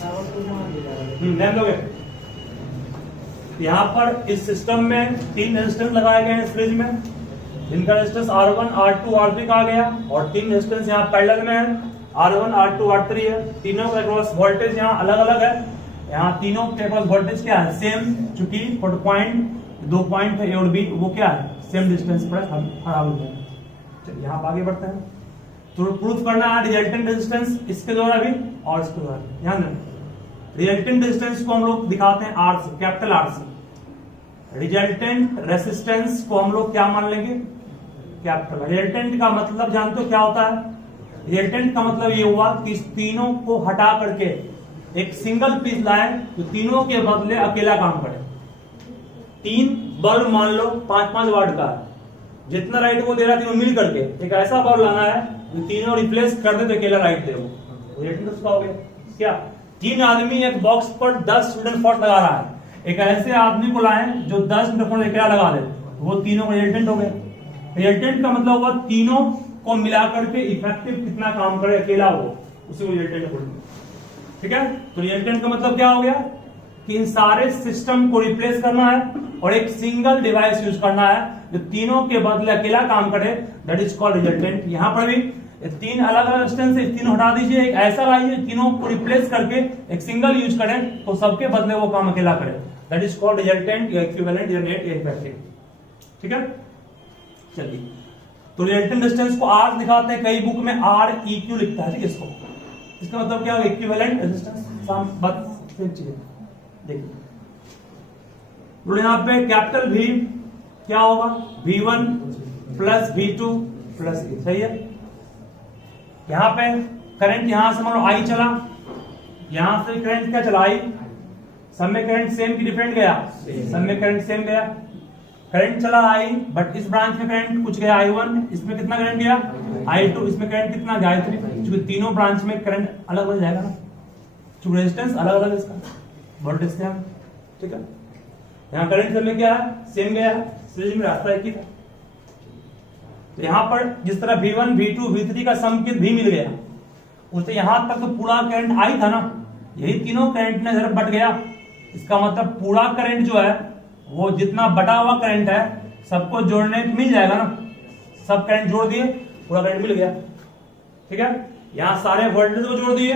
Name लोगे। यहाँ पर इस सिस्टम में 3 रेजिस्टेंस लगाए गए हैं इस फ्रिज में, जिनका रेजिस्टेंस R1, R2, R3 कहा गया, और 3 रेजिस्टेंस यहाँ पैरेलल में है, R1, R2, R3 है। तीनों का क्रॉस वोल्टेज यहाँ अलग अलग है। यहाँ तीनों के क्रॉस वोल्टेज क्या है? सेम, चूंकि 2 पॉइंट है ए और बी, वो क्या है? सेम डिस्टेंस पर खड़ा हो गया। चलिए यहाँ आगे बढ़ते हैं। तो प्रूफ करना है रिजल्टेंट रेजिस्टेंस इसके द्वारा भी और इसके द्वारा भी। ध्यान दें, रिजल्टेंट रेजिस्टेंस को हम लोग दिखाते हैं R से, कैपिटल R से। रिजल्टेंट रेजिस्टेंस को हम लोग क्या मान लेंगे? कैपिटल। रिजल्टेंट का मतलब जानते हो क्या होता है? रिजल्टेंट का मतलब ये हुआ कि इस तीनों को हटा करके एक सिंगल पीस लाए तो तीनों के बदले अकेला काम करे। 3 बल्ब मान लो 5-5 वाट का है, जितना लाइट वो दे रहा है तीनों मिल करके एक ऐसा बल्ब लाना है जो तीनों रिप्लेस कर दे तो अकेला लाइट दे वो। रिजल्टेंट उसका हो गया क्या? 3 आदमी एक बॉक्स पर 10 न्यूटन फॉल्ट लगा रहा है, एक ऐसे आदमी को लाए जो 10 न्यूटन फॉल्ट अकेला लगा दे, वो तीनों का रिजल्टेंट हो गया। रिजल्टेंट का मतलब हुआ तीनों को मिलाकर के इफेक्टिव कितना काम करे अकेला वो, उसी को रिजल्टेंट बोलते। ठीक है, तो रिजल्टेंट का मतलब क्या हो गया कि इन सारे सिस्टम को रिप्लेस करना है और एक सिंगल डिवाइस यूज करना है जो तीनों के बदले अकेला काम करे, दैट इज कॉल्ड रिजल्टेंट। यहां पर भी 3 अलग अलग रेजिस्टेंस से तीनों हटा दीजिए, एक ऐसा लाइए तीनों को रिप्लेस करके एक सिंगल यूज करें तो सबके बदले वो काम अकेला करे, दैट इज कॉल्ड रिजल्टेंट या इक्विवेलेंट या नेट या इफेक्टिव। ठीक है, चलिए तो रिजल्टेंट रेजिस्टेंस को R दिखाते हैं, कई बुक में REQ लिखता है। ठीक है, इसका मतलब क्या होगा? Equivalent resistance. देखिए तो यहाँ पे कैपिटल V क्या होगा? V1 plus V2 plus E। सही है। यहाँ पे करंट यहां से मान लो I चला, यहां से करंट क्या चला? I। सब में करंट सेम की डिफरेंट गया? सब में करंट सेम गया। करंट चला I, बट इस ब्रांच में करंट कुछ गया I1, इसमें कितना करंट गया? I2, इसमें करंट कितना गया? I3। क्योंकि तीनों ब्रांच में करंट अलग हो जाएगा ना, क्योंकि रेजिस्टेंस अलग अलग है इसका, वोल्टेज से। ठीक है, यहाँ करंट सब में क्या है? सेम गया है, सीरीज में रास्ता एक ही था। तो यहाँ पर जिस तरह V1, V2, V3 का सम कित भी मिल गया, उससे यहां तक तो पूरा करंट I था ना, यही तीनों करंट ने इधर बट गया। इसका मतलब पूरा करंट जो है वो जितना बटा हुआ करंट है सबको जोड़ने मिल जाएगा ना, सब करंट जोड़ दिए, पूरा करंट मिल गया। ठीक है, यहाँ सारे वोल्टेज को जोड़ दिए,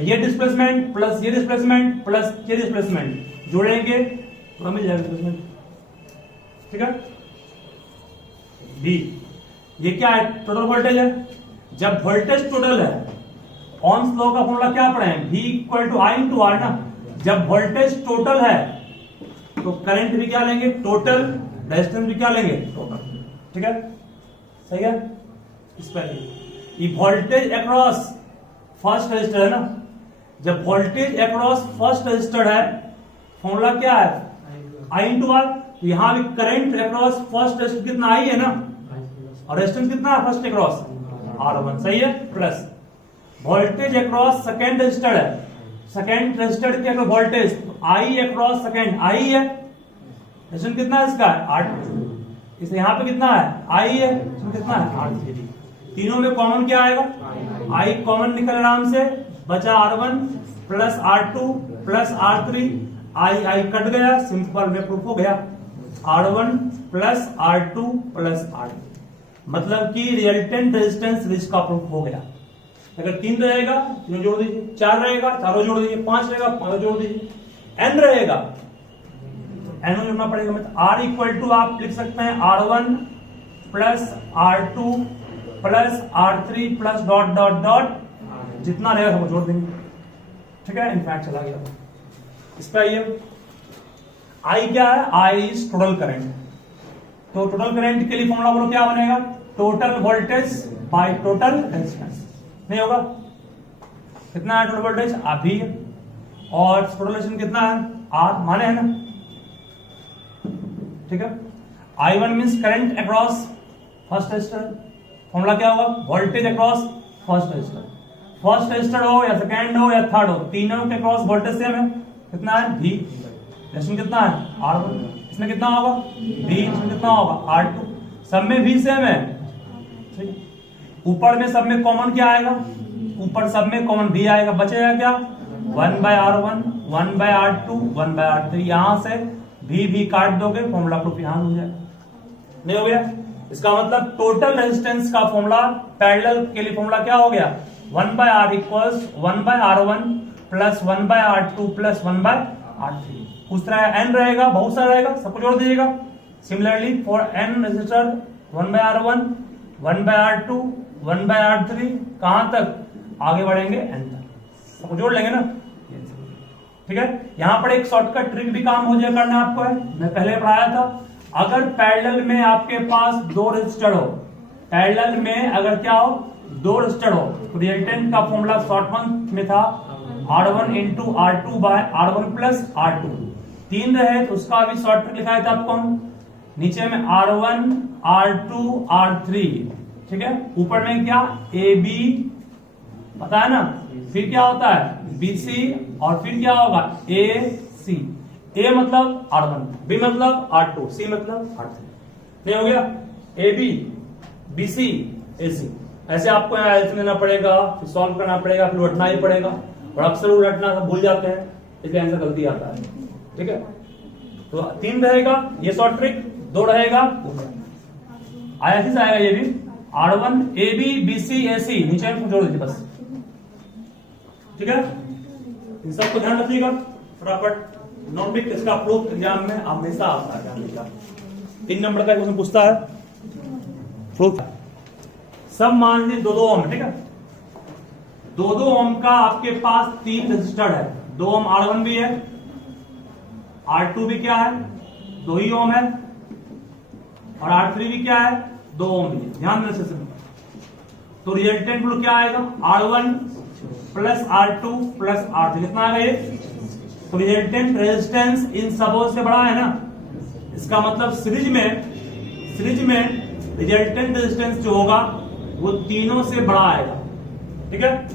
ये डिस्प्लेसमेंट प्लस ये डिस्प्लेसमेंट प्लस ये डिस्प्लेसमेंट जोड़ेंगे तो मिल जाएगा डिस्प्लेसमेंट। ठीक है, बी ये क्या है? टोटल वोल्टेज है। जब वोल्टेज टोटल है, ओम्स लॉ का फॉर्मूला क्या पढ़े हैं? V equal to I into R ना। जब वोल्टेज टोटल है तो करंट भी क्या लेंगे? टोटल। रेजिस्टेंस भी क्या लेंगे? टोटल। ठीक है, सही है। इस पर ये वोल्टेज अक्रॉस फर्स्ट रजिस्टर है ना, जब वोल्टेज अक्रॉस फर्स्ट रजिस्टर है फॉर्मूला क्या है? I into R। तो यहां भी करंट अक्रॉस फर्स्ट रजिस्टर कितना I है ना, और रेजिस्टेंस कितना है फर्स्ट अक्रॉस? R1। सही है, plus voltage across second register है, सेकेंड रजिस्टर के voltage I across second I है, रेजिस्टेंस कितना है इसका? R2। इसे यहां पे कितना है? I है, इसमें कितना है? R3। तीनों में कॉमन क्या आएगा? I कॉमन निकल आराम से, बचा R1 plus R2 plus R3, I cut गया, सिंपल में प्रूफ हो गया। R1 plus R2 plus R3, मतलब कि रिजल्टेंट रेजिस्टेंस रिस्क का प्रूफ हो गया। अगर 3 रहेगा तीनों जोड़ दीजिए, 4 रहेगा चारों जोड़ दीजिए, 5 रहेगा 5 जोड़ दीजिए, n रहेगा n जोड़ना पड़ेगा। मतलब R इक्वल टू आप लिख सकते हैं R1 plus R2 plus R3 plus dot dot dot, जितना रहेगा वो जोड़ देंगे। ठीक है, इनफैक्ट चला गया इसका। ये I क्या है? I is total current. तो टोटल करंट के लिए फॉर्मूला बोलो क्या बनेगा? Total voltage by total resistance. नहीं होगा? कितना है टोटल वोल्टेज? अभी, और टोटल रेजिस्टेंस कितना है? R माने है ना। ठीक है, I1 means current across first resistor, formula क्या होगा? Voltage across first resistor. First resistor हो या सेकंड हो या थर्ड हो, तीनों के अक्रॉस वोल्टेज सेम है। कितना है? V। रेजिस्टेंस कितना है? R1। इसमें कितना होगा? V। इसमें कितना होगा? R2। सब में V सेम है। ऊपर में सब में कॉमन क्या आएगा? ऊपर सब में कॉमन V आएगा, बचेगा क्या? 1/R1 1/R2 1/R3, यहां से भी काट दोगे, फॉर्मूला प्रूफ यहां हो जाएगा। नहीं हो गया? इसका मतलब टोटल रेजिस्टेंस का फॉर्मूला पैरेलल के लिए फॉर्मूला क्या हो गया? 1/R equals 1/R1 plus 1/R2 plus 1/R3। उस तरह n रहेगा, बहुत सारा रहेगा, सबको जोड़ दीजिएगा। Similarly for n resistor 1/R1 1/R2 1/R3, कहां तक आगे बढ़ेंगे? n तक, सबको जोड़ लेंगे ना। ठीक है, यहां पर एक शॉर्टकट ट्रिक भी काम हो जाए करना आपको है, मैं पहले पढ़ाया था। अगर पैरेलल में आपके पास दो रेजिस्टर हो, पैरेलल में अगर क्या हो, दो रेजिस्टर हो, तो रिजल्टेंट का फॉर्मूला शॉर्ट फॉर्म में था R1 into R2 by R1 plus R2। 3 रहे तो उसका भी शॉर्ट ट्रिक लिखाया था आपको हम, नीचे में R1 R2 R3, ठीक है, ऊपर में क्या AB पता है ना, फिर क्या होता है BC, और फिर क्या होगा AC। A मतलब R1, B मतलब R2, C मतलब R3। नहीं हो गया? AB BC AC, ऐसे आपको यहाँ एल्स लेना पड़ेगा, फिर सॉल्व करना पड़ेगा, फिर उलटना ही पड़ेगा, और अक्सर उलटना सब भूल जाते हैं, इसलिए आंसर गलती आता है। ठीक है, तो 3 रहेगा ये शॉर्ट ट्रिक, 2 रहेगा आया से आएगा ये भी R1 AB BC AC, नीचे में जोड़ दीजिए बस। ठीक है, इन सबको ध्यान रखिएगा फटाफट। नॉर्मिक इसका प्रूफ एग्जाम में हमेशा आता है, ध्यान रखिएगा। 3 नंबर का क्वेश्चन पूछता है प्रूफ। सब मान लीजिए 2-2 ओम, ठीक है, 2-2 ओम का आपके पास 3 रेजिस्टर है, 2 ओम R1 भी है, R2 भी क्या है 2 ही ओम है, और R3 भी क्या है 2 ओम भी है। ध्यान दें, तो रिजल्टेंट रूल क्या आएगा? R1 plus R2 plus R3, कितना आएगा ये? तो रिजल्टेंट रेजिस्टेंस इन सबों से बड़ा है ना, इसका मतलब सीरीज में रिजल्टेंट रेजिस्टेंस जो होगा वो तीनों से बड़ा आएगा। ठीक है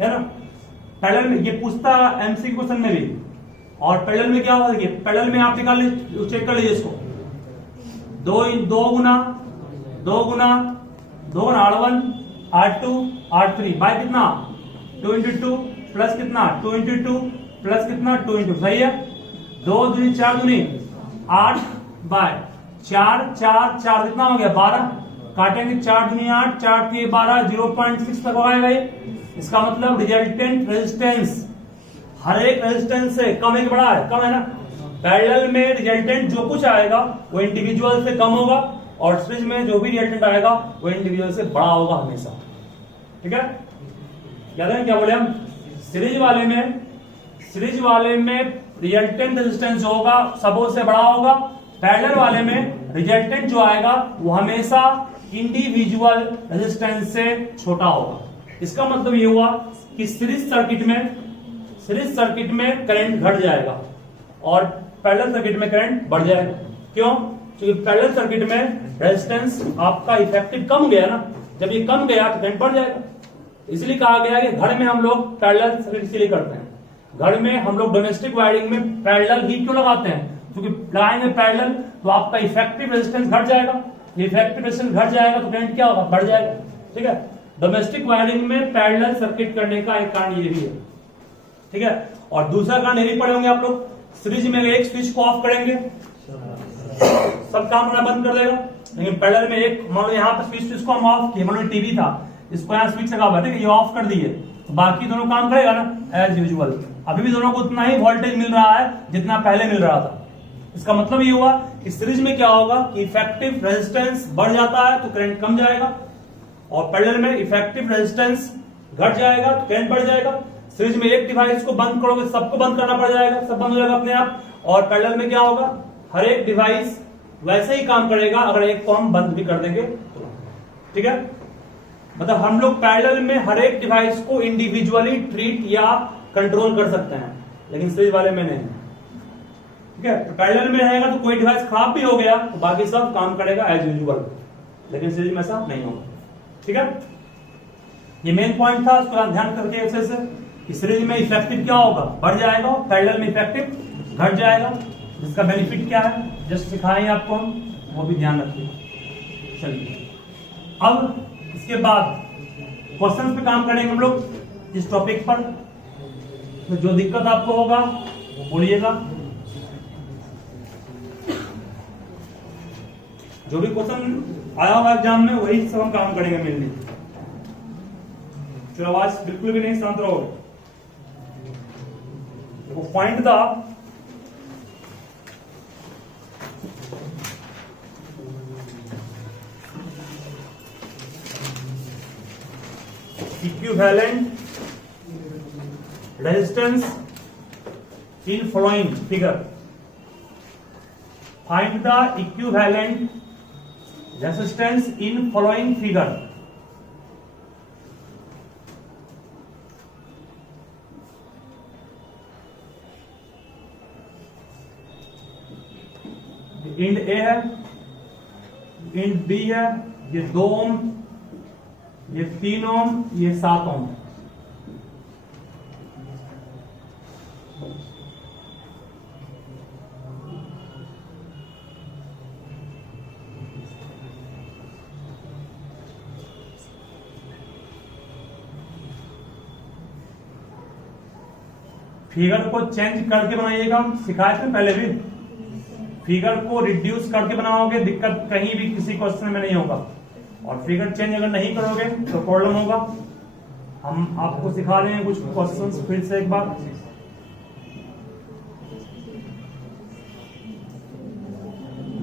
ना। पैरेलल में ये पूछता एमसीक्यू क्वेश्चन में भी, और पैरेलल में क्या होगा, देखिए पैरेलल में आप निकाल चेक कर लीजिए इसको, 2 गुना R1 R2 R3 बाय कितना 2 into 2 प्लस कितना 2 into 2 प्लस कितना 2 into, सही है। 2 दूनी 4 दूनी 8 बाय 4 कितना हो गया 12, काटेंगे 4 दूनी 8 4 3 12, 0.6 तक आएगा ये। इसका मतलब रिजल्टेंट रेजिस्टेंस हर एक रेजिस्टेंस से कम है कि बड़ा है? कम है ना। पैरेलल में रिजल्टेंट जो कुछ आएगा वो इंडिविजुअल से कम होगा, और सीरीज में जो भी रिजल्टेंट आएगा वो इंडिविजुअल से बड़ा होगा हमेशा। ठीक है, याद है क्या बोले हम? सीरीज वाले में रिजल्टेंट रेजिस्टेंस जो होगा सबों से बड़ा होगा, पैरेलल वाले में रिजल्टेंट जो आएगा वो हमेशा इंडिविजुअल रेजिस्टेंस से छोटा होगा। इसका मतलब ये हुआ कि सीरीज सर्किट में करंट घट जाएगा और पैरेलल सर्किट में करंट बढ़ जाएगा। क्यों? क्योंकि पैरेलल सर्किट में रेजिस्टेंस आपका इफेक्टिव कम गया ना, जब ये कम गया तो करंट बढ़ जाएगा। इसलिए कहा गया कि घर में हम लोग पैरेलल सर्किट इसलिए करते हैं, घर में हम लोग डोमेस्टिक वायरिंग में पैरेलल ही क्यों लगाते हैं? क्योंकि लगाएंगे पैरेलल तो आपका इफेक्टिव रेजिस्टेंस घट जाएगा, इफेक्टिव रेजिस्टेंस घट जाएगा तो करंट क्या होगा? बढ़ जाएगा। ठीक है, डोमेस्टिक वायरिंग में पैरेलल सर्किट करने का एक कारण ये भी है। ठीक है, और दूसरा कारण ये भी पढ़े होंगे आप लोग, सीरीज में एक स्विच को ऑफ करेंगे सब काम होना बंद कर देगा, लेकिन पैरेलल में एक, मान लो यहाँ पे स्विच को हम ऑफ किए, मान लो टीवी था, इसको यहाँ स्विच लगा हुआ है, ठीक है, ये ऑफ कर दिए तो बाकी दोनों काम करेगा ना एज यूजुअल। अभी भी दोनों को उतना ही वोल्टेज मिल रहा है जितना पहले मिल रहा था। इसका मतलब ये हुआ कि सीरीज में क्या होगा कि इफेक्टिव रेजिस्टेंस बढ़ जाता है तो करंट कम जाएगा, और पैरेलल में इफेक्टिव रेजिस्टेंस घट जाएगा तो करंट बढ़ जाएगा। सीरीज में एक डिवाइस को बंद करोगे सबको बंद करना पड़ जाएगा, सब बंद हो जाएगा अपने आप, और पैरेलल में क्या होगा, हर एक डिवाइस वैसे ही काम करेगा अगर एक को हम बंद भी कर देंगे तो। ठीक है, मतलब हम लोग पैरेलल में हर एक डिवाइस को इंडिविजुअली ट्रीट या कंट्रोल कर सकते हैं, लेकिन सीरीज वाले में नहीं। ठीक है, तो पैरेलल में रहेगा तो कोई डिवाइस खराब भी हो गया तो बाकी सब काम करेगा एज यूजुअल, लेकिन सीरीज में ऐसा नहीं होगा। ठीक है, ये मेन पॉइंट था, उसको ध्यान करके ऐसे से कि सीरीज में इफेक्टिव क्या होगा, बढ़ जाएगा, पैरेलल में इफेक्टिव घट जाएगा। जिसका बेनिफिट क्या है जस्ट सिखाएंगे आपको हम, वो भी ध्यान रखिए। चलिए अब इसके बाद क्वेश्चंस पे काम करेंगे हम लोग इस टॉपिक पर। तो जो दिक्कत आपको होगा वो बोलिएगा। जो भी क्वेश्चन आया होगा एग्जाम में वही सब हम काम करेंगे मेनली। चलो आवाज बिल्कुल भी नहीं, शांत रहोगे। देखो पॉइंट था equivalent resistance in following figure. Find the equivalent resistance in following figure. End A है, इंड बी है, ये 2 ओम, ये 3 ओम, ये 7 ओम। फिगर को चेंज करके बनाइएगा, सिखाए थे पहले भी। फिगर को रिड्यूस करके बनाओगे, दिक्कत कहीं भी किसी क्वेश्चन में नहीं होगा। और फिगर चेंज अगर नहीं करोगे तो प्रॉब्लम होगा। हम आपको सिखा रहे हैं कुछ क्वेश्चंस फिर से एक बार।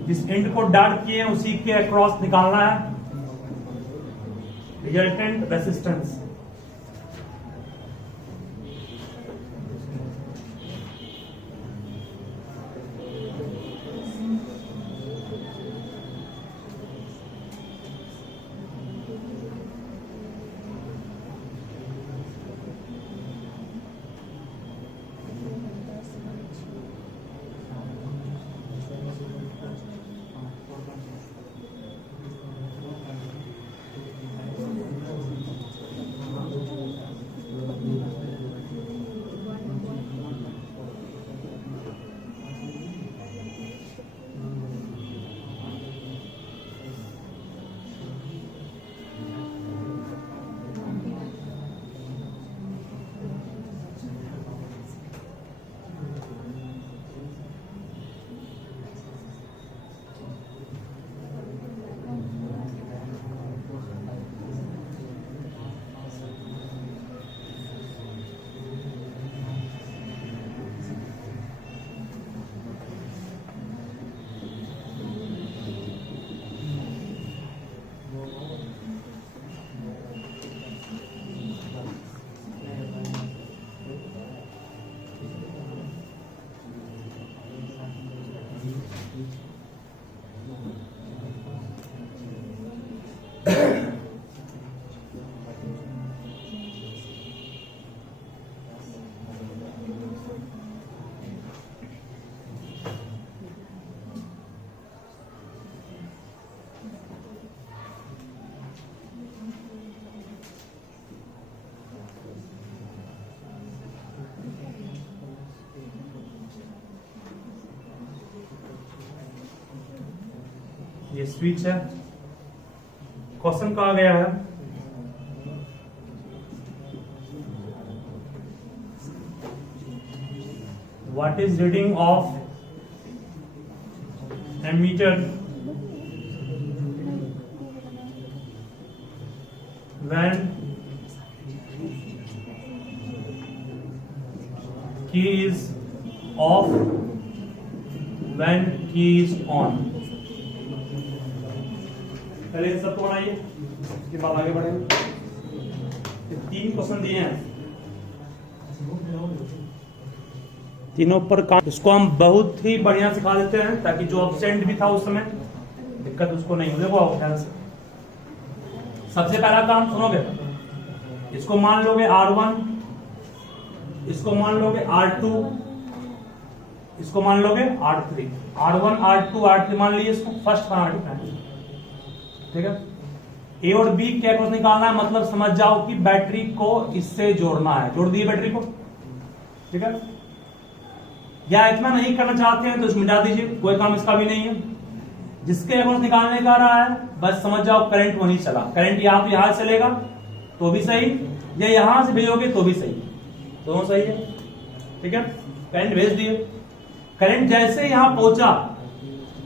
जिस एंड को डार्क किए हैं उसी के अक्रॉस निकालना है रिजल्टेंट रेसिस्टेंस। ये स्विच है। क्वेश्चन कहा गया है what is reading of ammeter when key is off when key is on. पहले इन सबको बनाइए, इसके बाद आगे बढ़ेंगे। 3 क्वेश्चन दिए हैं, तीनों पर काम। इसको हम बहुत ही बढ़िया सिखा देते हैं ताकि जो एब्सेंट भी था उस समय दिक्कत उसको नहीं हो। देखो ध्यान से, सबसे पहला काम सुनोगे, इसको मान लोगे R1, इसको मान लोगे R2, इसको मान लोगे R3। R1 R2 R3 मान लीजिए, इसको फर्स्ट बना। ठीक है, ए और बी क्या कुछ निकालना है, मतलब समझ जाओ कि बैटरी को इससे जोड़ना है। जोड़ दिए बैटरी को, ठीक है। या इतना नहीं करना चाहते हैं तो इसमें मिटा दीजिए, कोई काम इसका भी नहीं है। जिसके अकाउंट निकालने का रहा है बस समझ जाओ करंट वहीं चला। करंट यहां से चलेगा तो भी सही, या यहां से भेजोगे तो भी सही, दोनों सही है। ठीक है, करंट भेज दिए। करंट जैसे यहां पहुंचा,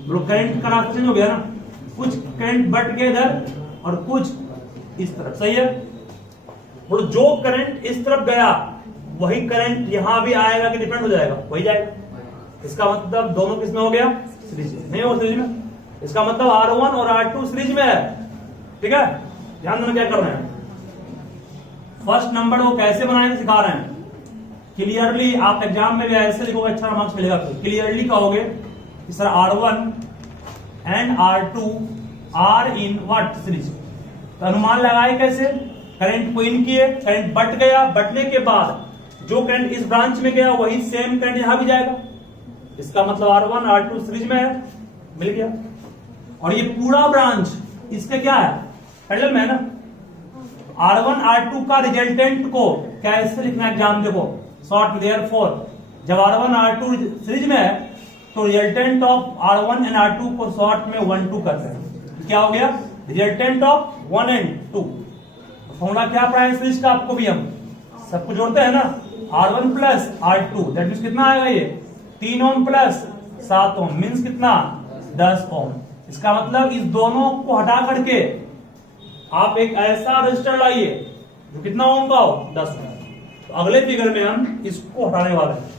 करंट का रास्ता चेंज हो गया ना, कुछ करंट बट गया इधर और कुछ इस तरफ, सही है। और जो करंट इस तरफ गया वही करंट यहां भी आएगा कि डिफरेंट हो जाएगा, वही जाएगा। इसका मतलब दोनों किस में हो गया, सीरीज में। नहीं हो सीरीज में, इसका मतलब R1 और R2 सीरीज में है, ठीक है। ध्यान देना क्या कर रहे हैं, फर्स्ट नंबर वो कैसे बनाएंगे सिखा रहे हैं। क्लियरली आप एग्जाम में भी ऐसे लिखोगे, अच्छा मार्क्स मिलेगा। क्लियरली कहोगे कि sir R1 and R2 are in what series. तो अनुमान लगाए कैसे, करंट को इन किए, करंट बट गया, बटने के बाद जो करंट इस ब्रांच में गया वही सेम करंट यहां भी जाएगा। इसका मतलब R1 R2 सीरीज में है, मिल गया। और ये पूरा ब्रांच इसके क्या है, पैरेलल में है ना। R1 R2 का रिजल्टेंट को कैसे लिखना है एग्जाम देखो, शॉर्ट देयरफॉर जब R1 R2 सीरीज में है तो resultant of R1 and R2 को शॉर्ट में 1 2 करते हैं। क्या हो गया, रिजल्टेंट ऑफ 1 एंड 2। फॉर्मूला क्या पढ़ा है सीरीज का, आपको भी हम सबको जोड़ते हैं ना, R1 plus R2 that means कितना आएगा, ये 3 ओम प्लस 7 ओम मींस कितना 10 ओम। इसका मतलब इस दोनों को हटा करके आप एक ऐसा रजिस्टर लाइए जो कितना ओम का हो, 10 ओम। तो अगले फिगर में हम इसको हटाने वाले हैं।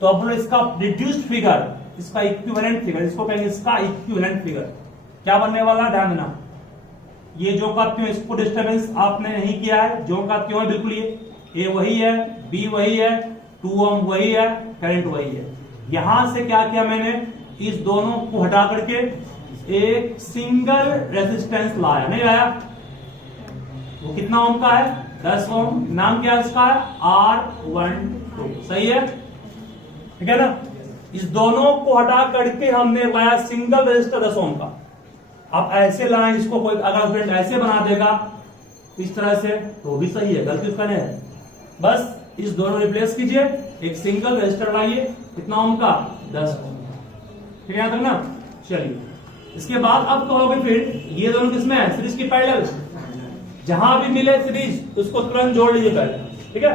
तो अब इसका रिड्यूस्ड फिगर, इसका इक्विवेलेंट फिगर, इसको कहेंगे इसका इक्विवेलेंट फिगर। क्या बनने वाला, ध्यान देना, ये जो का त्यों इसको डिस्टर्बेंस आपने नहीं किया है, जो का त्यों है बिल्कुल ये A वही है, B वही है, 2 ओम वही है, करंट वही है। यहां से क्या किया मैंने, इस दोनों को हटा करके एक सिंगल रेजिस्टेंस लाया, नहीं लाया, वो कितना ओम का है, 10 ओम। नाम क्या है इसका, R12, सही है, ठीक है ना। इस दोनों को हटा करके हमने लाया सिंगल रजिस्टर 10 ओम का। आप ऐसे लाएं इसको, कोई अगर फ्रेंड ऐसे बना देगा इस तरह से तो भी सही है, गलती उसका नहीं है। बस इस दोनों रिप्लेस कीजिए, एक सिंगल रजिस्टर लाइए, कितना ओम का, 10 ओम, ठीक है यहां तक ना। चलिए इसके बाद अब कहोगे फिर ये दोनों किसमें है, सीरीज की पैरेलल। जहां भी मिले सीरीज उसको तुरंत जोड़ लीजिए पहले, ठीक है।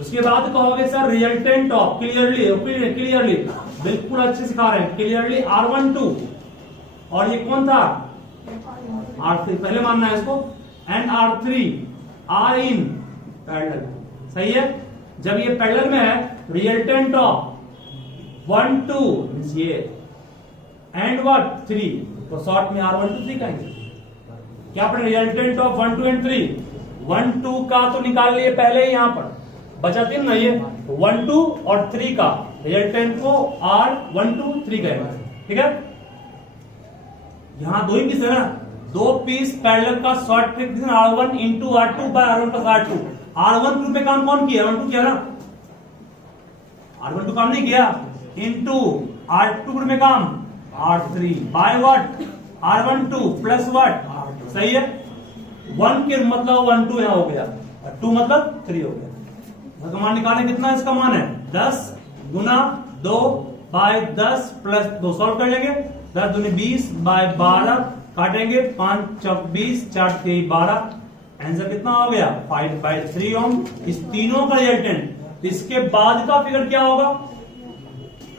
उसके बाद कहोगे सर रिजल्टेंट ऑफ, क्लियरली बिल्कुल अच्छे सिखा रहे हैं, क्लियरली R12 और ये कौन था, R3 पहले मानना है इसको, and R3 are in parallel, सही है। जब ये पैरेलल में है रिजल्टेंट ऑफ 1 2 ये एंड व्हाट 3, तो शॉर्ट में R1 2 3 कहेंगे। क्या पढ़े, रिजल्टेंट ऑफ 1 2 एंड 3, 1 2 का तो निकाल लिए पहले ही, यहां पर बचा 3 नहीं है, 1 2 और 3 का रिजल्टेंट को R12 3 कहेंगे, ठीक है। यहां दो ही पीस है ना, दो पीस पैरेलल का short trick R1 into R2 by R1 plus R2। R1 group में काम कौन किया, R12 किया ना, R12 काम नहीं किया, इंटू R2 ग्रुप में काम R3 by what R12 plus what, सही है। 1 के मतलब 1 2 यहां हो गया, 2 मतलब 3 हो गया। तो मान निकालने कितना इसका मान है, 10 गुना 2 बाय 10 प्लस 2, सॉल्व कर लेंगे, 10 दूनी 20 बाय 12 काटेंगे, 5 चौक 20 4 3 12, आंसर कितना हो गया 5 बाय 3 ओम। इस तीनों का रिजल्टेंट। इसके बाद का फिगर क्या होगा,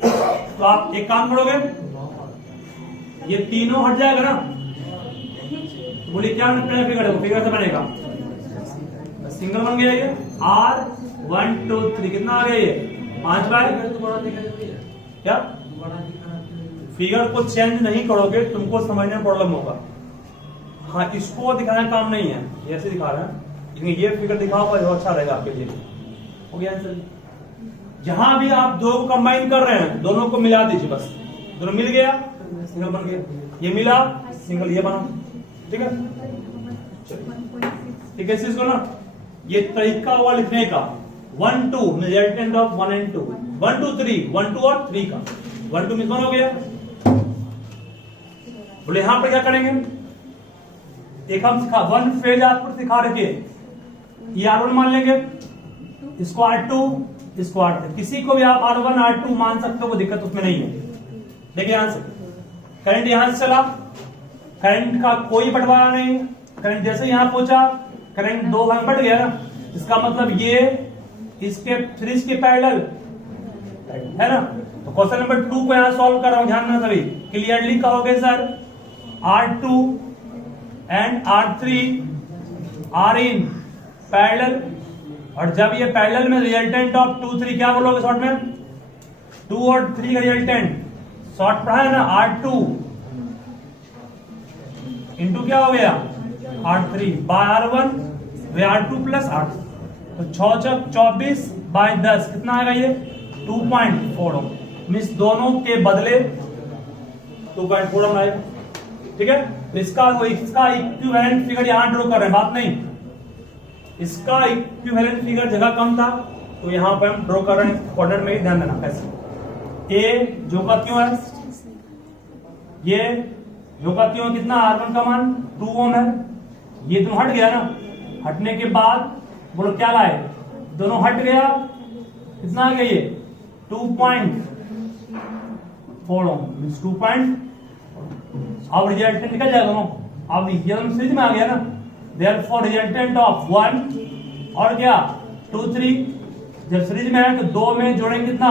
तो आप एक काम करोगे, ये तीनों हट जाएगा ना, तो बोलिए क्या फिगर से बनेगा, सिंगल बन गया ये R1 2 3, कितना आ गया ये 5 बाय, क्या फिगर को चेंज नहीं करोगे तुमको समझने में प्रॉब्लम होगा। हाँ इसको दिखाने का काम नहीं है, ऐसे दिखा रहे हैं, लेकिन ये फिगर दिखाओ जो अच्छा रहेगा आपके लिए। हो गया आंसर। जहां भी आप दो को कंबाइन कर रहे हैं दोनों को मिला दीजिए, बस दोनों मिल गया सिंगल बन गया, ये मिला सिंगल ये बना, ठीक है। ठीक है इसको ना, ये तरीका हुआ लिखने का। 1 2 रिजल्टेंट ऑफ 1 एंड 2, 1 2 3, 1 2 और 3 का 1 2 मिस हो गया। बोले यहां पर क्या करेंगे, एक हम सिखा 1 फेज आपको सिखा रखे, ये R1 मान लेंगे, इसको R2, इसको R3, किसी को भी आप R1 R2 मान सकते हो, कोई दिक्कत उसमें नहीं है। देखिए यहां से करंट यहां से चला, करंट का कोई बंटवारा नहीं, करंट जैसे यहां पहुंचा करंट 2 भाग बट गया ना, इसका मतलब ये इसके सीरीज के पैरेलल है ना। तो क्वेश्चन नंबर 2 को यहां सॉल्व कर रहा हूं, ध्यान देना सभी। क्लियरली कहोगे sir R2 and R3 are in parallel, और जब ये पैरेलल में रिजल्टेंट ऑफ 2 3 क्या बोलोगे शॉर्ट में, 2 और 3 का रिजल्टेंट शॉर्ट पढ़ा है ना, R2 इंटू क्या हो गया R3 बाय R1 वे R2 प्लस R2, तो 6 चौक 24 बाय 10 कितना आएगा ये 2.4 ओम, मीन्स दोनों के बदले 2.4 ओम आएगा। ठीक है, तो इसका इक्विवेलेंट फिगर यहां ड्रॉ कर रहे हैं, बात नहीं, इसका इक्विवेलेंट फिगर जगह कम था तो यहां पे हम ड्रॉ कर रहे हैं क्वाड्रेंट में, ध्यान देना कैसे। ए जो का क्यों है, ये जो का क्यों कितना R1 का मान 2 ओम है, ये दोनों हट गया ना, हटने के बाद बोलो क्या लाए, दोनों हट गया, कितना आ गया ये 2.4 ओम मींस 2. अब रिजल्टेंट निकल जाएगा दोनों, अब ये सीरीज में आ गया ना, देयरफॉर रिजल्टेंट ऑफ 1 और क्या 2 3, जब सीरीज में है तो 2 में जोड़ेंगे कितना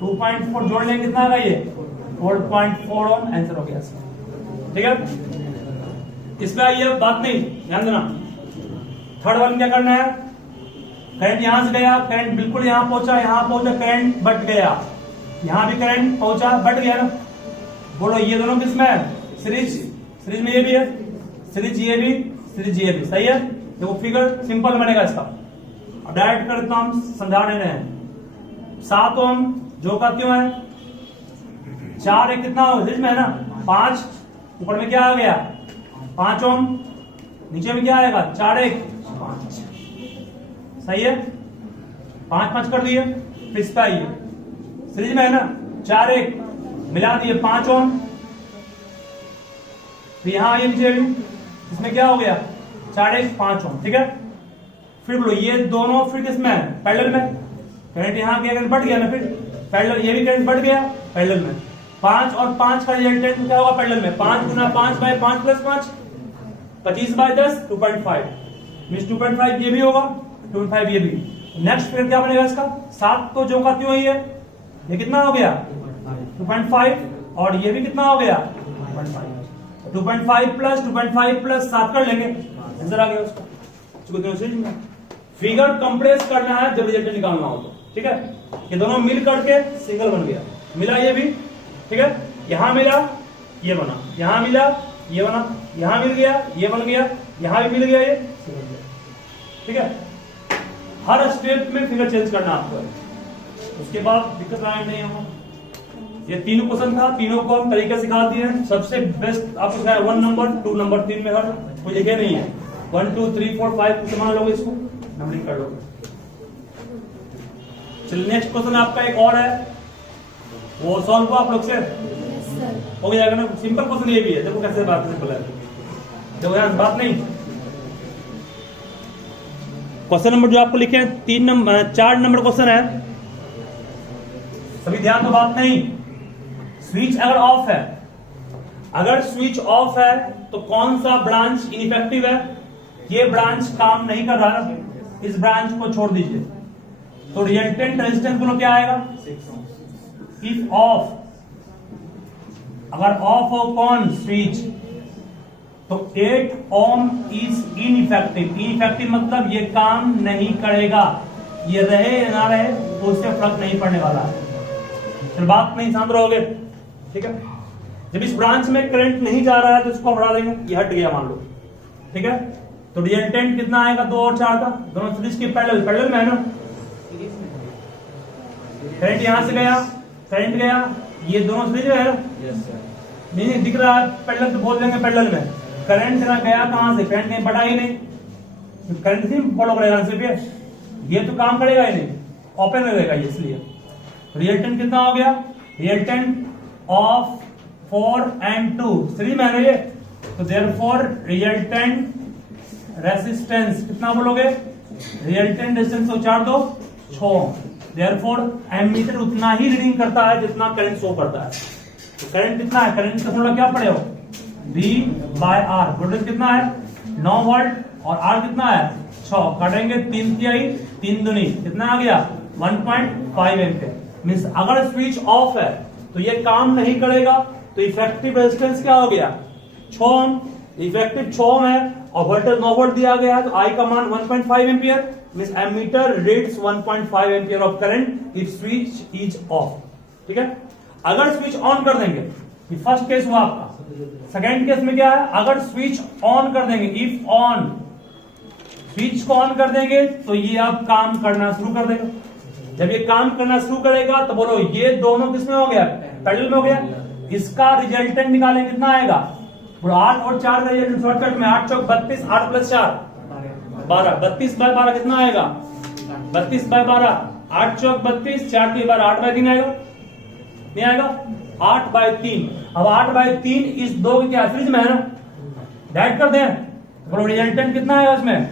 2.4 जोड़ लेंगे, कितना आएगा ये 4.4 ओम, आंसर हो गया इसका। ठीक है, इसमें ये बात नहीं, ध्यान देना। थर्ड वन क्या करना है, करंट यहां से गया, करंट बिल्कुल यहां पहुंचा, करंट बट गया, यहां भी करंट पहुंचा बट गया ना, बोलो ये दोनों किसमें है, सीरीज में ये भी है, सीरीज ये भी, सीरीज ये भी, सही है। देखो फिगर सिंपल बनेगा इसका, अब डायरेक्ट करता हम समझा रहे हैं। 7 ओम जो का क्यों है, 4 एक कितना सीरीज में है ना 5, ऊपर में क्या आ गया 5 ओम, नीचे में क्या आएगा 4 1 5, सही है, 5 5 कर दिए, फिर इस पे आइए, सीरीज में है ना 4 1 मिला दिए 5 ओम, तो यहां आइए नीचे भी, इसमें क्या हो गया 4 1 5 ओम। ठीक है, फिर बोलो ये दोनों फिर किसमें है, पैरेलल में, करंट यहां गया बढ़ गया ना, फिर पैरेलल ये भी करंट बढ़ गया पैरेलल में, 5 और 5 का रिजल्टेंट क्या होगा पैरेलल में, 5 गुना 5 बाय 5 प्लस 5 25 बाय 10 2.5 मींस 2.5 ये भी होगा, 2.5 ये भी। नेक्स्ट फिर क्या बनेगा इसका, 7 तो जो का क्यों है ये कितना हो गया 2.5, और ये भी कितना हो गया 2.5 प्लस 7 कर लेंगे, आंसर आ गया उसका। फिगर कंप्रेस करना है जब रिजल्ट निकालना हो तो, ठीक है, ये दोनों मिल करके सिंगल बन गया, मिला ये भी, ठीक है, यहां मिला ये बना, यहां मिला ये बना, यहां मिल गया ये बन गया, यहां भी मिल गया ये, ठीक है। हर स्टेप में फिगर चेंज करना आपको, उसके बाद दिक्कत नहीं होगा। ये तीनों क्वेश्चन था, तीनों को हम तरीके सिखा दिए हैं। सबसे बेस्ट आपको क्या है 1 नंबर 2 नंबर 3 में हर कोई लिखे नहीं है, 1 2 3 4 5 मान लोगे, इसको नंबरिंग कर लोगे। चलिए नेक्स्ट क्वेश्चन आपका एक और है, वो सॉल्व हुआ आप लोग से हो जाएगा ना, सिंपल क्वेश्चन ये भी है, देखो कैसे बात सिंपल है, देखो यार बात नहीं। क्वेश्चन नंबर जो आपको लिखे हैं 4 नंबर क्वेश्चन है, सभी ध्यान तो बात नहीं। स्विच अगर ऑफ है, अगर स्विच ऑफ है तो कौन सा ब्रांच इनइफेक्टिव है, ये ब्रांच काम नहीं कर रहा है, इस ब्रांच को छोड़ दीजिए, तो रिजल्टेंट रेजिस्टेंस बोलो क्या आएगा, इफ ऑफ, अगर ऑफ हो कौन स्विच, तो 8 ओम इज इनइफेक्टिव। इनइफेक्टिव मतलब ये काम नहीं करेगा, ये रहे या ना रहे तो उससे फर्क नहीं पड़ने वाला है, फिर बात नहीं समझ रहोगे, ठीक है। जब इस ब्रांच में करंट नहीं जा रहा है तो इसको हटा देंगे, ये हट गया मान लो, ठीक है, तो रिजल्टेंट कितना आएगा 2 और 4 का, दोनों सीरीज के पैरेलल में है ना, करंट यहां से गया, करंट गया, ये दोनों सीरीज में है ना, नहीं दिख रहा है पैरेलल तो बोल देंगे पैरेलल में, करंट ना गया कहां से, करंट कहीं बढ़ा ही नहीं, करंट से फॉलो करेगा सिर्फ ये तो काम करेगा ही नहीं, ओपन रहेगा ये, इसलिए रिजल्टेंट कितना हो गया, रिजल्टेंट ऑफ 4 and 2 सीरीज में है ये, तो देयरफॉर रिजल्टेंट रेसिस्टेंस कितना बोलोगे, रिजल्टेंट रेसिस्टेंस उचार दो 6, देयरफॉर एमीटर उतना ही रीडिंग करता है जितना करंट शो करता है, तो करंट कितना है, करंट का फॉर्मूला क्या पड़े हो V/R, वोल्टेज कितना है 9 वोल्ट और R कितना है 6, काटेंगे 3 तिहाई 3 दूनी कितना आ गया 1.5 एम्पीयर, मींस अगर स्विच ऑफ है तो ये काम नहीं करेगा, तो इफेक्टिव रेजिस्टेंस क्या हो गया 6 ओम, इफेक्टिव 6 ओम है और वोल्टेज 9 वोल्ट दिया गया है, तो आई का मान 1.5 ampere, means ammeter reads 1.5 ampere of current if switch is off. ठीक है, अगर स्विच ऑन कर देंगे, ये फर्स्ट केस हुआ आपका। सेकेंड केस में क्या है, अगर स्विच ऑन कर देंगे, इफ ऑन, स्विच को ऑन कर देंगे तो ये अब काम करना शुरू कर देगा। जब ये काम करना शुरू करेगा तो बोलो ये दोनों किसमें हो गया, पैरेलल में हो गया। इसका रिजल्टेंट निकालेंगे कितना आएगा, 8 और 4 का रिजल्टेंट शॉर्टकट में 8 चौक 32, 8 प्लस 4 12, 32/12 कितना आएगा 32/12, 8 चौक 32, 4 की 12, 8/3 आएगा, नहीं आएगा 8/3। अब 8/3 इस 2 के क्या सीरीज में है ना, डाइट कर दें, बोलो रिजल्टेंट कितना आएगा इसमें,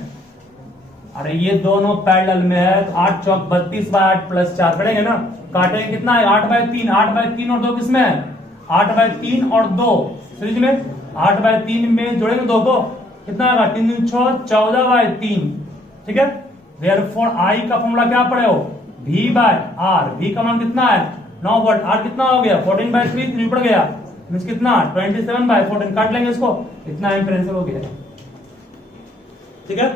अरे ये दोनों पैरेलल में है, 8 चौक 32/8 प्लस 4 करेंगे ना, काटेंगे कितना है 8/3, 8/3 और 2 किसमें है 8/3 और 2 सीरीज में, 8/3 में जोड़ेंगे 2 को कितना आएगा 3 3 6 14/3। ठीक है, देयरफॉर आई का फॉर्मूला क्या पढ़े हो V/R, V का मान कितना है 9 वोल्ट, R कितना हो गया 14/3, 3 पड़ गया मींस कितना 27/14, काट लेंगे इसको, इतना एम्पीयर हो गया। ठीक है,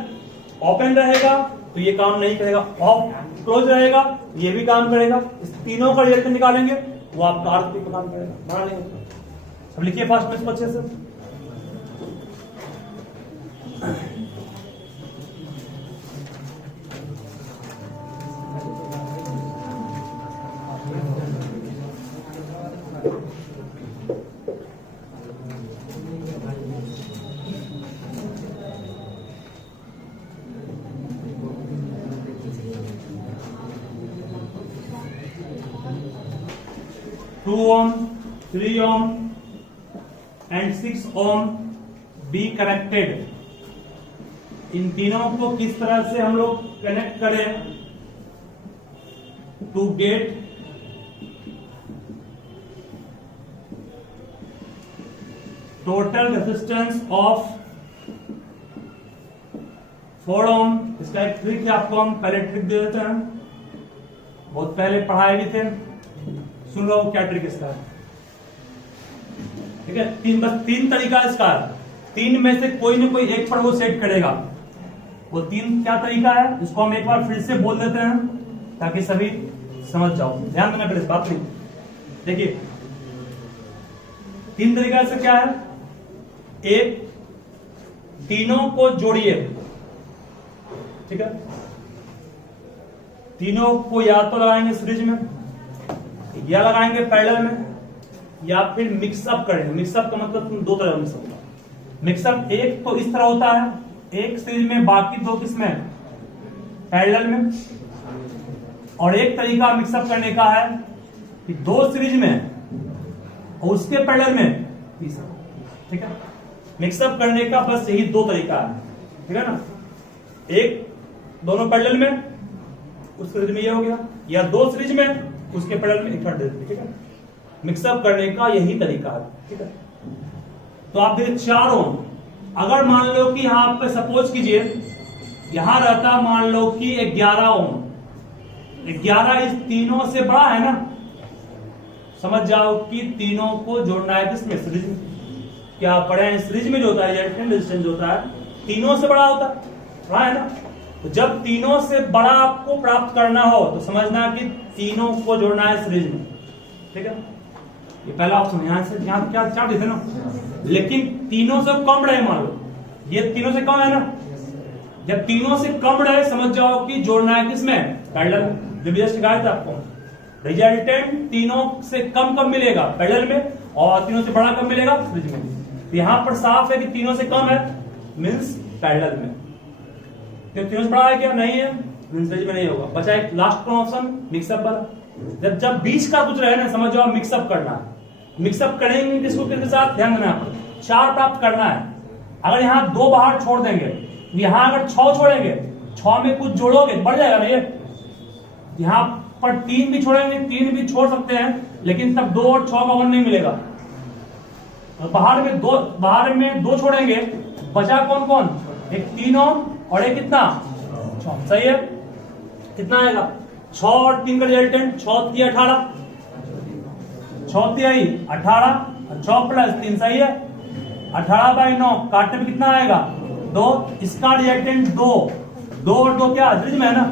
ओपन रहेगा तो ये काम नहीं करेगा, ऑफ क्लोज रहेगा ये भी काम करेगा। इस तीनों का रिजल्ट निकालेंगे, वो आपका अर्थ भी काम करेगा, बना लेंगे। अब लिखिए फास्ट में इसको अच्छे से। Two ohm, 3 ohm and 6 ohm be connected। इन तीनों को किस तरह से हम लोग कनेक्ट करें to get total resistance of 4 ohm। इसका एक ट्रिक है, आपको हम पहले ट्रिक दे देते हैं, बहुत पहले पढ़ाए भी थे, सुन लो क्या ट्रिक इसका है। ठीक है, तीन तरीका इसका, 3 में से कोई ना कोई एक पर वो सेट करेगा। वो 3 क्या तरीका है, इसको हम एक बार फिर से बोल देते हैं ताकि सभी समझ जाओ, ध्यान देना पहले इस बात में। देखिए 3 तरीका से क्या है, एक तीनों को जोड़िए। ठीक है, तीनों को या तो लगाएंगे सीरीज में या लगाएंगे पैरेलल में, या फिर मिक्सअप करेंगे। मिक्सअप का मतलब तुम 2 तरह मिक्सअप होगा। मिक्सअप एक तो इस तरह होता है, एक सीरीज में बाकी 2 किसमें पैरेलल में, और एक तरीका मिक्सअप करने का है कि 2 सीरीज में और उसके पैरेलल में तीसरा। ठीक है, मिक्सअप करने का बस यही 2 तरीका है। ठीक है ना, एक दोनों पैरेलल में उस सीरीज में ये हो गया, या 2 सीरीज में उसके पैरेलल में इकट्ठा देते। ठीक है, मिक्सअप करने का यही तरीका है। ठीक है, तो आप देखिए 4 ओम, अगर मान लो कि यहां पे सपोज कीजिए यहां रहता मान लो कि 11 ओम, 11 इस तीनों से बड़ा है ना, समझ जाओ कि तीनों को जोड़ना है किसमें सीरीज में। क्या पढ़े हैं, सीरीज में जो होता है रेजिस्टेंस जो होता है तीनों से बड़ा होता है ना। तो जब तीनों से बड़ा आपको प्राप्त करना हो तो समझना कि तीनों को जोड़ना है सीरीज में। ठीक है, ये पहला ऑप्शन, यहां से यहां क्या चार्ट देते ना, लेकिन तीनों से कम रहे, मान लो ये तीनों से कम है ना, जब तीनों से कम रहे समझ जाओ कि जोड़ना है किसमें पैरेलल में। जब जस्ट कहा था आपको रिजल्टेंट तीनों से कम कब मिलेगा पैरेलल में, और तीनों से बड़ा कब मिलेगा सीरीज में। तो यहां पर साफ है कि तीनों से कम है मींस पैरेलल में, तो तीनों से बड़ा है क्या, नहीं है मींस सीरीज में नहीं होगा। बचा एक लास्ट ऑप्शन मिक्सअप वाला। जब बीच का कुछ रहे ना समझ जाओ मिक्सअप करना है। मिक्सअप करेंगे किसको किसके साथ, ध्यान देना, 4 प्राप्त करना है। अगर यहाँ 2 बाहर छोड़ देंगे, यहां अगर 6 छोड़ेंगे, 6 में कुछ जोड़ोगे बढ़ जाएगा ना ये। यहाँ पर 3 भी छोड़ेंगे, 3 भी छोड़ सकते हैं, लेकिन तब 2 और 6 का 1 नहीं मिलेगा। बाहर में 2 छोड़ेंगे, बचा कौन कौन, एक 3 ओम और एक कितना 6, सही है। कितना आएगा 6 और 3 का रिजल्टेंट 6 3 18, 6 3 18, 6 प्लस 3 सही है 18/9 काटने में कितना आएगा 2, इसका रिजल्टेंट 2, 2 और 2 क्या ब्रिज में है ना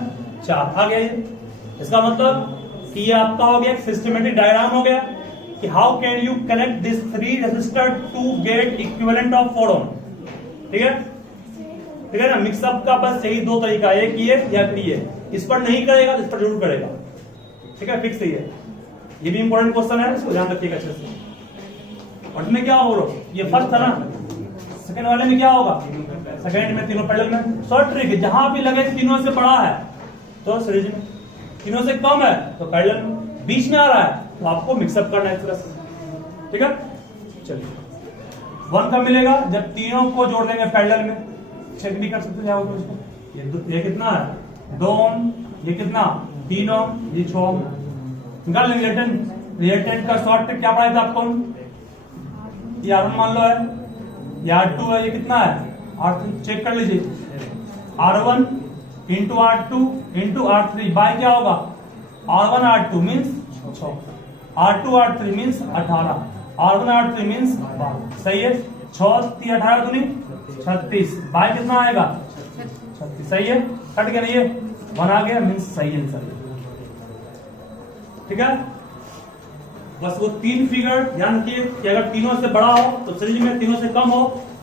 4 आ गया ये। इसका मतलब कि ये आपका हो गया सिस्टमेटिक डायग्राम हो गया कि how can you connect this 3 resistor to get equivalent of 4 ohm. ठीक है, ठीक है ना। मिक्सअप का बस यही दो तरीका, एक ये या फिर ये। इस पर नहीं करेगा तो इस पर जरूर करेगा। ठीक है, फिक्स है ये भी इंपॉर्टेंट क्वेश्चन है, इसको ध्यान रखिएगा अच्छे से। और इसमें क्या होगा, ये फर्स्ट था ना, सेकंड वाले में क्या होगा, सेकंड में तीनों पैरेलल में। शॉर्ट ट्रिक, जहां भी लगे तीनों से बड़ा है तो सीरीज में, तीनों से कम है तो पैरेलल में, बीच में आ रहा है तो आपको मिक्सअप करना है इस तरह से। ठीक है, चलिए 1 का मिलेगा जब तीनों को जोड़ देंगे पैरेलल में। चेक नहीं कर सकते जाओगे उसको, ये कितना है 2 ओम, ये कितना 3 ओम, ये 6 ओम। निकाल लेंगे रिएक्टेंट का शॉर्ट ट्रिक क्या पढ़ाया था आपको, ये R1 मान लो है, ये R2 है, ये कितना है R3, चेक कर लीजिए R1 into R2 into R3 bye क्या होगा R1 R2 means 6, R2 R3 means 18, R1 R3 means 12। सही है, 6 3 18 दूनी 36, बाय कितना आएगा 36। सही है, कट गया नहीं है 1 आ गया मीन्स सही आंसर। ठीक है, बस वो 3 फिगर ध्यान रखिए कि अगर तीनों से बड़ा हो तो सीरीज में, तीनों से कम हो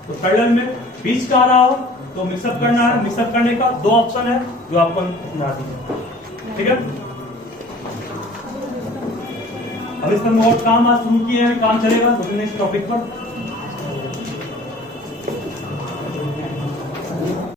तो पैरेलल में, बीच का आ रहा हो तो मिक्सअप करना है। मिक्सअप करने का 2 ऑप्शन है जो आपको समझा दिए। ठीक है, अब इस पर और काम आज शुरू किए हैं, काम चलेगा नेक्स्ट टॉपिक पर।